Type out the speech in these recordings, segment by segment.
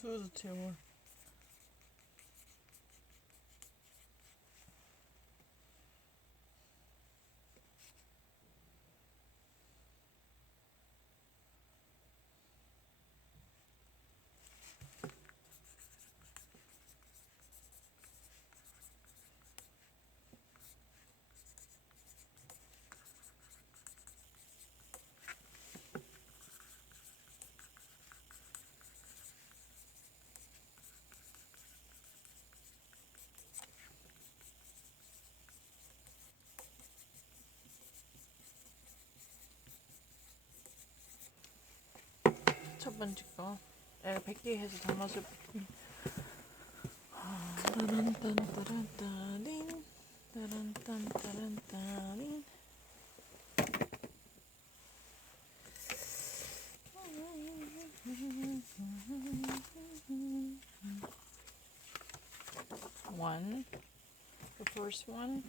수수태워. 첫 번째 거 내가 100개 해서 담아서 따란딴따란따린 따란딴따란따린 one, the first one.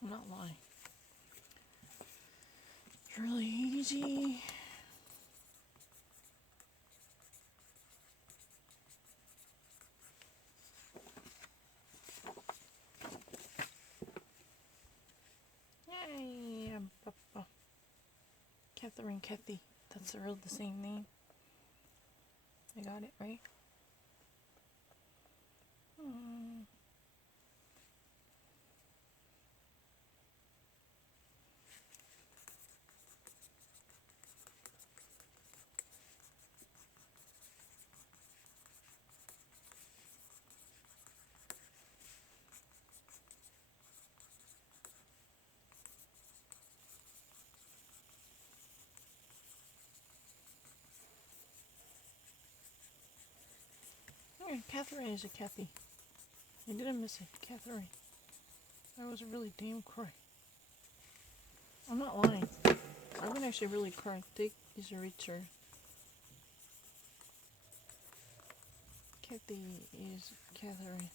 I'm not lying. It's really easy. Yay, Papa. Catherine, Kathy. That's the same name. I got it right. Catherine is a Kathy. I didn't miss it. Catherine. That was a really damn cry. I'm not lying. I've been actually really crying. Dick is a return. Kathy is Catherine.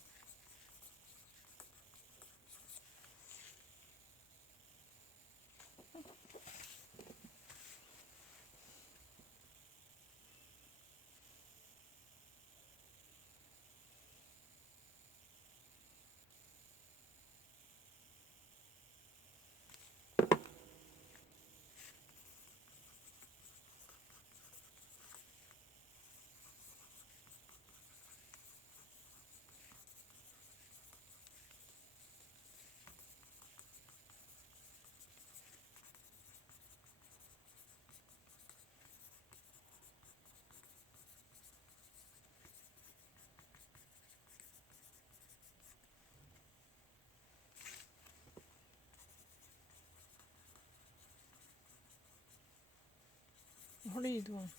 What are you doing?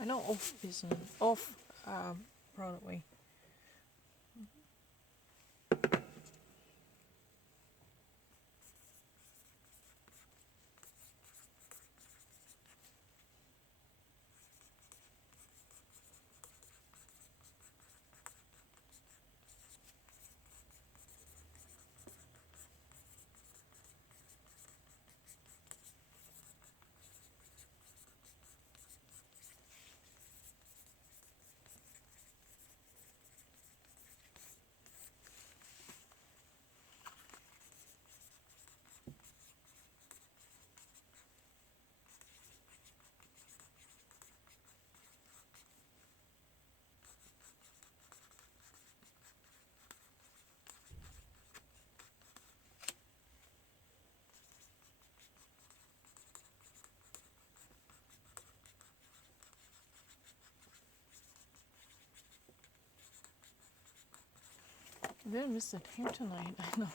I know off business, off Broadway. I didn't miss it. Hampton, I know.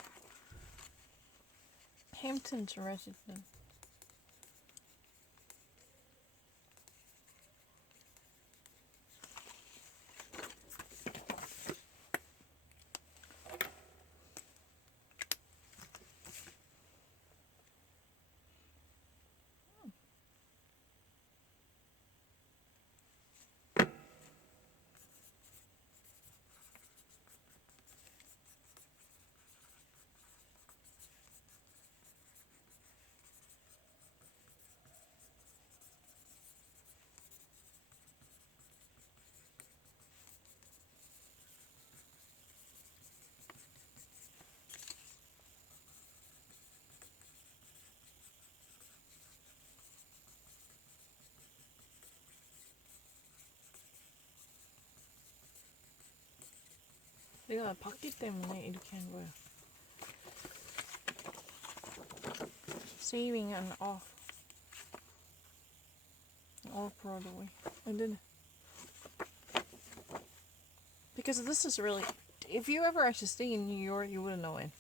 Hampton's a resident. 내가 받기 때문에 이렇게 한 거야. Saving and off Broadway. I did. Because this is really, if you ever actually stay in New York, you wouldn't know it.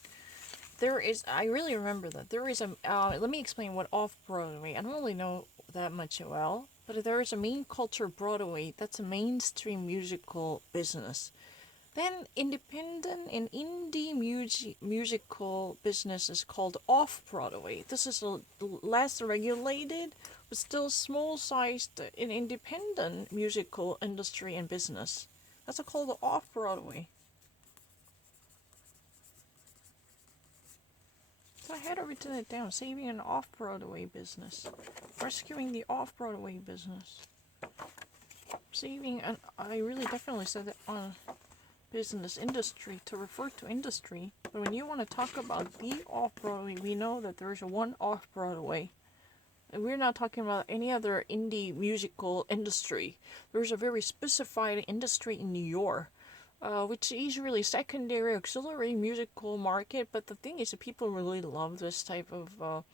There is, I really remember that there is a. Let me explain what off Broadway. I don't really know that much well, but there is a main culture Broadway. That's a mainstream musical business. Then independent and indie musical business is called off-Broadway. This is a less regulated, but still small-sized and independent musical industry and business. That's called off-Broadway. So I had to written it down, saving an off-Broadway business. Rescuing the off-Broadway business. Saving, and I really definitely said it on business industry to refer to industry, but when you want to talk about the off-Broadway, we know that there's one off-Broadway. And we're not talking about any other indie musical industry. There's a very specified industry in New York, which is really secondary auxiliary musical market, but the thing is that people really love this type of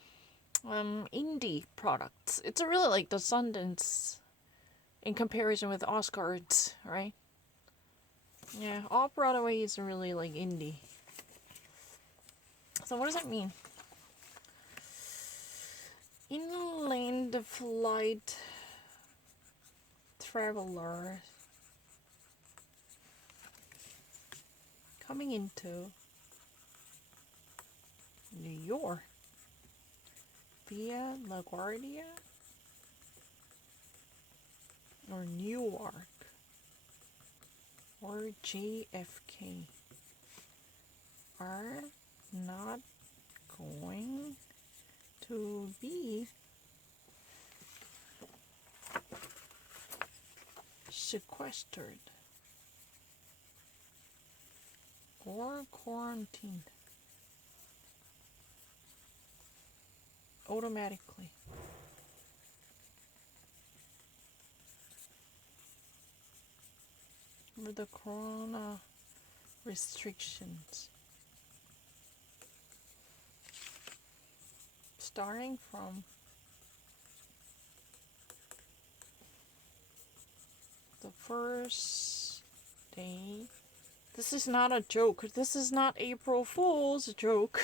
indie products. It's really like the Sundance in comparison with Oscars, right? Yeah, off Broadway is really like indie. So what does that mean? Inland flight traveler coming into New York via LaGuardia or Newark or JFK are not going to be sequestered or quarantined automatically. With the coronavirus restrictions. Starting from the first day. This is not a joke. This is not April Fool's joke.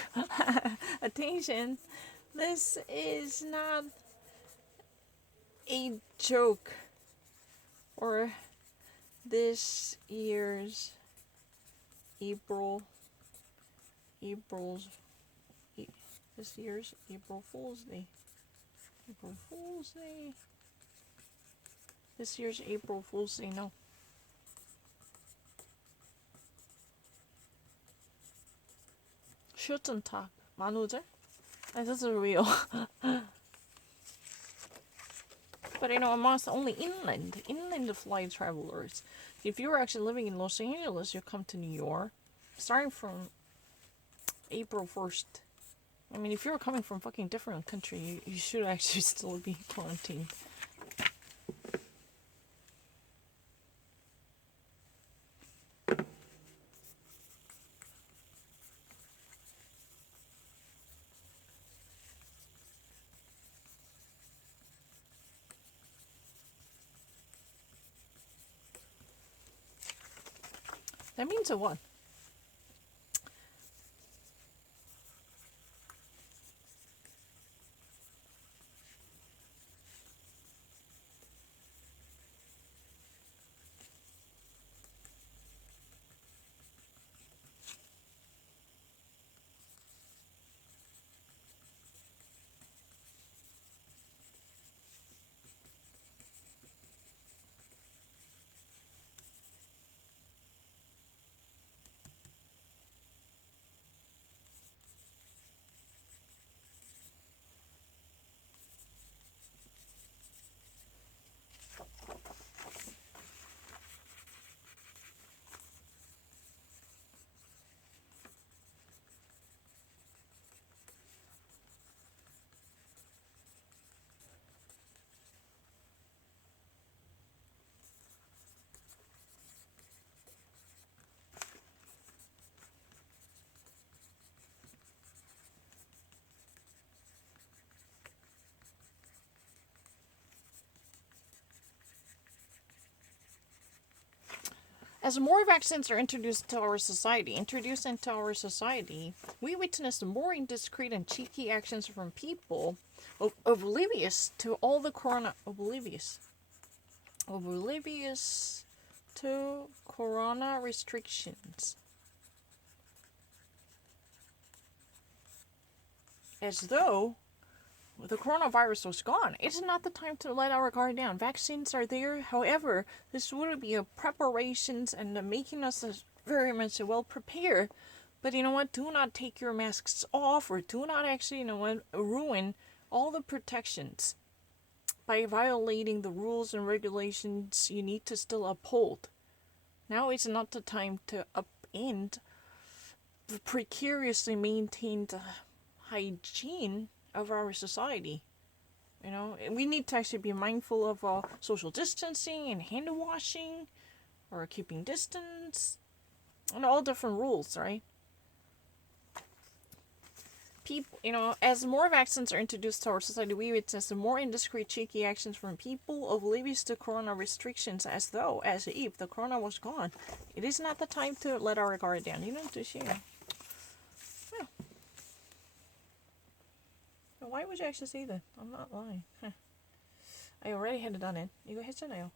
Attention. This is not a joke. Or this year's April's this year's April Fool's Day. April Fool's Day. This year's April Fool's Day, no. Schutzentak. 만우절? This is real. But you know, amongst only inland flight travelers, if you're actually living in Los Angeles, you come to New York, starting from April 1st. I mean, if you're coming from fucking different country, you should actually still be quarantined. That means a what? As more vaccines are introduced into our society, we witness more indiscreet and cheeky actions from people oblivious to all the oblivious to corona restrictions. As though the coronavirus was gone. It's not the time to let our guard down. Vaccines are there. However, this would be a preparations and making us very much well prepared. But you know what? Do not take your masks off, or do not actually, you know what, ruin all the protections by violating the rules and regulations you need to still uphold. Now is not the time to upend the precariously maintained hygiene of our society. You know, we need to actually be mindful of social distancing and hand washing, or keeping distance, and all different rules, right? People, you know, as more vaccines are introduced to our society, we witness more indiscreet, cheeky actions from people oblivious to corona restrictions, as if the corona was gone. It is not the time to let our guard down. You know, to share. Why would you actually say that? I'm not lying. I already had done it. 이거 했잖아요.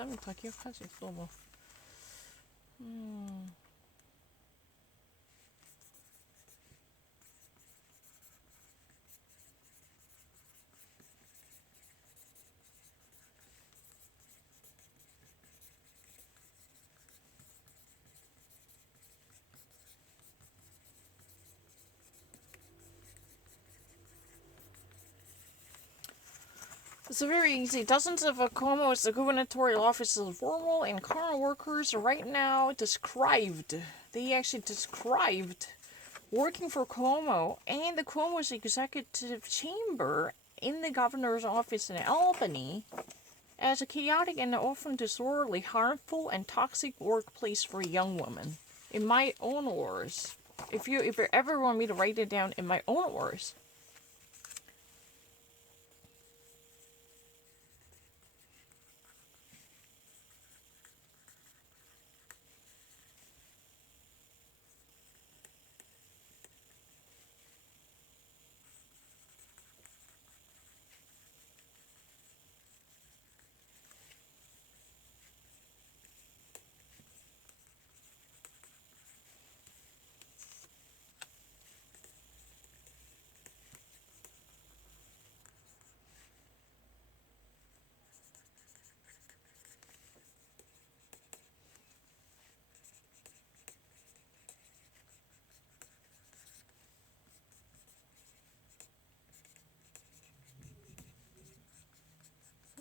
있다면 다 기억하지 또 뭐. It's very easy. Dozens of Cuomo's gubernatorial offices, formal and current workers, right now described. They actually described working for Cuomo and the Cuomo's executive chamber in the governor's office in Albany as a chaotic and often disorderly, harmful, and toxic workplace for young women. In my own words, if you ever want me to write it down in my own words.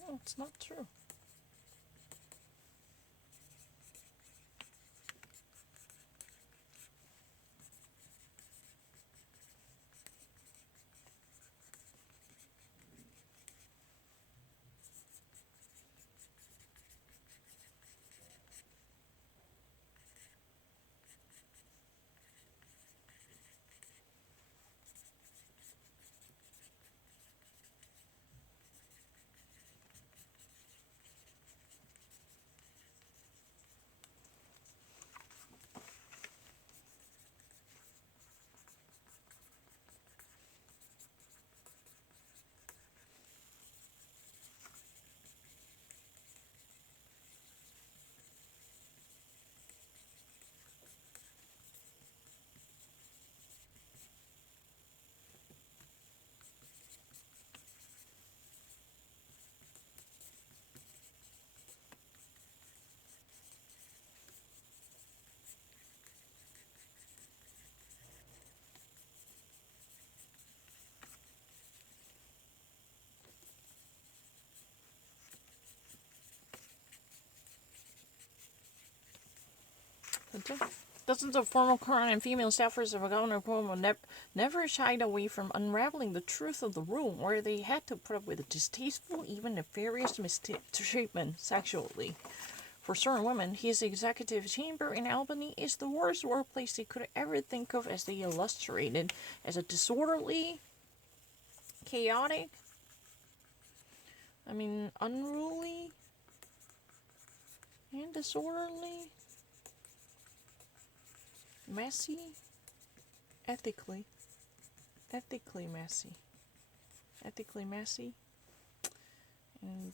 No, it's not true. Dozens of former current and female staffers of Governor Cuomo never shied away from unraveling the truth of the room, where they had to put up with distasteful, even nefarious mistreatment sexually. For certain women, his executive chamber in Albany is the worst workplace they could ever think of, as they illustrated as a disorderly, chaotic, unruly, and disorderly, messy, ethically messy, and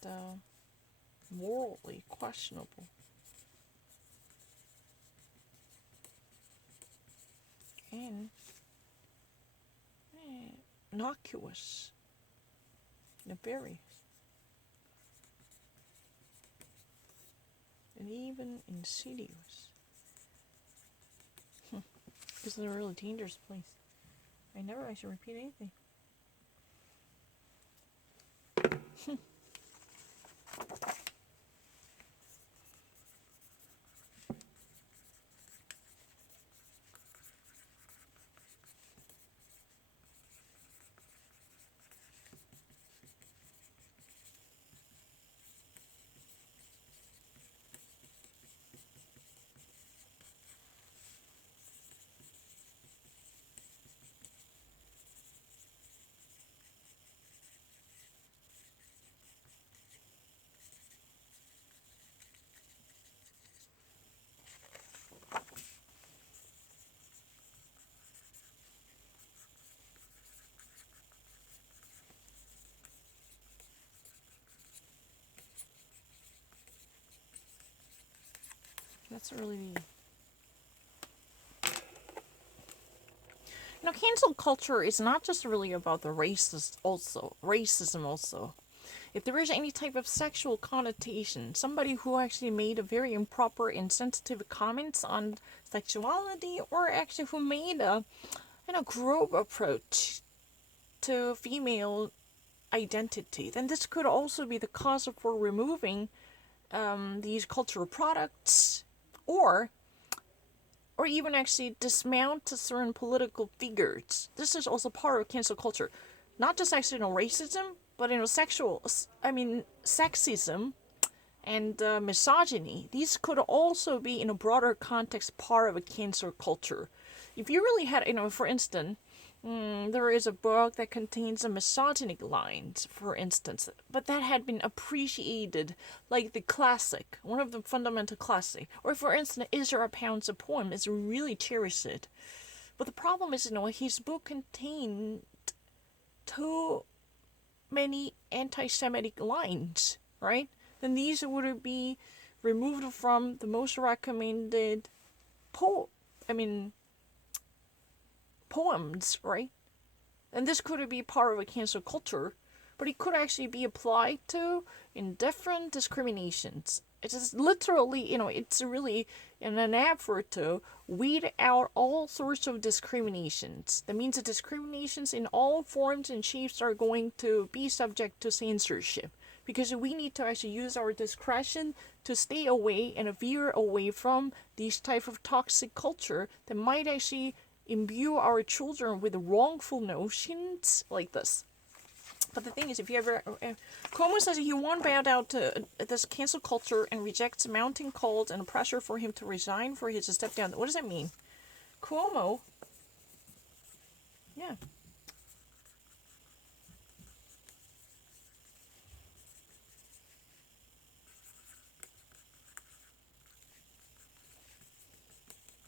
morally questionable, and innocuous, nefarious, and even insidious. This is a really dangerous place. I never actually repeat anything. That's really the... cancel culture is not just really about the racism also. If there is any type of sexual connotation, somebody who actually made a very improper, insensitive comments on sexuality, or actually who made a group approach to female identity, then this could also be the cause for removing these cultural products, or even actually dismount to certain political figures. This is also part of cancel culture. Not just actually racism, but sexism and misogyny. These could also be in a broader context part of a cancel culture. If you really had, for instance, there is a book that contains some misogynic lines, for instance, but that had been appreciated, like the classic, one of the fundamental classic. Or for instance, Ezra Pound's poem is really cherished. But the problem is, his book contained too many anti-Semitic lines, right? Then these would be removed from the most recommended poems, right? And this could be part of a cancel culture, but it could actually be applied to in different discriminations. It is literally, it's really an effort to weed out all sorts of discriminations. That means that discriminations in all forms and shapes are going to be subject to censorship, because we need to actually use our discretion to stay away and veer away from these type of toxic culture that might actually imbue our children with wrongful notions like this. But the thing is, if you ever... Cuomo says he won't bow down to this cancel culture and rejects mounting calls and pressure for him to resign for his step down. What does that mean? Cuomo... Yeah.